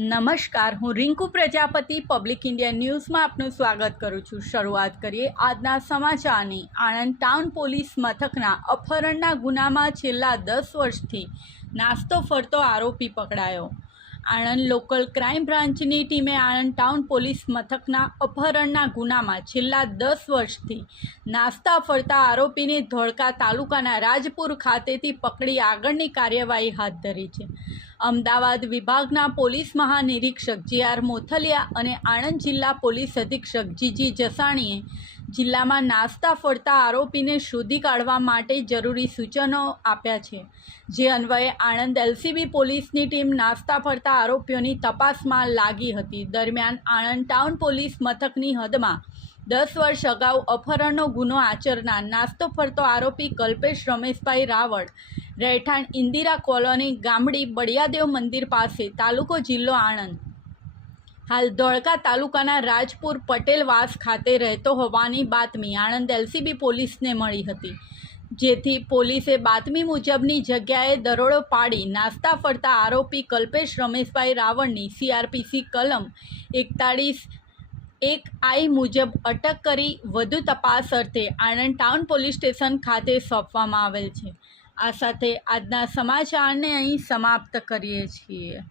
નમસ્કાર, હું Rinku Prajapati public India ન્યૂઝમાં આપનું સ્વાગત કરું છું। શરૂઆત કરીએ આજના સમાચારની। આણંદ ટાઉન પોલીસ મથકના અપહરણના ગુનામાં છેલ્લા 10 વર્ષથી નાસ્તો ફરતો આરોપી પકડાયો। આણંદ લોકલ ક્રાઇમ બ્રાન્ચની ટીમે આણંદ ટાઉન પોલીસ મથકના અપહરણના ગુનામાં છેલ્લા 10 વર્ષથી નાસ્તા ફરતા આરોપીને ધોળકા તાલુકાના રાજપુર ખાતેથી પકડી આગળની કાર્યવાહી હાથ ધરી છે। અમદાવાદ વિભાગના પોલીસ મહાનિરીક્ષક જે.આર. મોથલિયા અને આણંદ જિલ્લા પોલીસ અધિક્ષક જી.જી. જસાણીએ જિલ્લામાં નાસ્તા ફરતા આરોપીને શોધી કાઢવા માટે જરૂરી સૂચનો આપ્યા છે, જે અન્વયે આણંદ એલસીબી પોલીસની ટીમ નાસ્તા ફરતા આરોપીઓની તપાસમાં લાગી હતી। દરમિયાન આણંદ ટાઉન પોલીસ મથકની હદમાં 10 વર્ષ અગાઉ અપહરણનો ગુનો આચરનાર નાસ્તો ફરતો આરોપી કલ્પેશ રમેશભાઈ રાવળ, રહેઠાણ ઇન્દિરા કોલોની, ગામડી, બળિયાદેવ મંદિર પાસે, તાલુકો જિલ્લો આણંદ, હાલ ધોળકા તાલુકાના રાજપુર પટેલવાસ ખાતે રહેતો હોવાની બાતમી આણંદ એલસીબી પોલીસને મળી હતી, જેથી પોલીસે બાતમી મુજબની જગ્યાએ દરોડો પાડી નાસ્તા ફરતા આરોપી કલ્પેશ રમેશભાઈ રાવળની CRPC કલમ 41(1) મુજબ અટક કરી વધુ તપાસ અર્થે આણંદ ટાઉન પોલીસ સ્ટેશન ખાતે સોંપવામાં આવેલ છે। આ સાથે આજના સમાચારને અહીં સમાપ્ત કરીએ છીએ।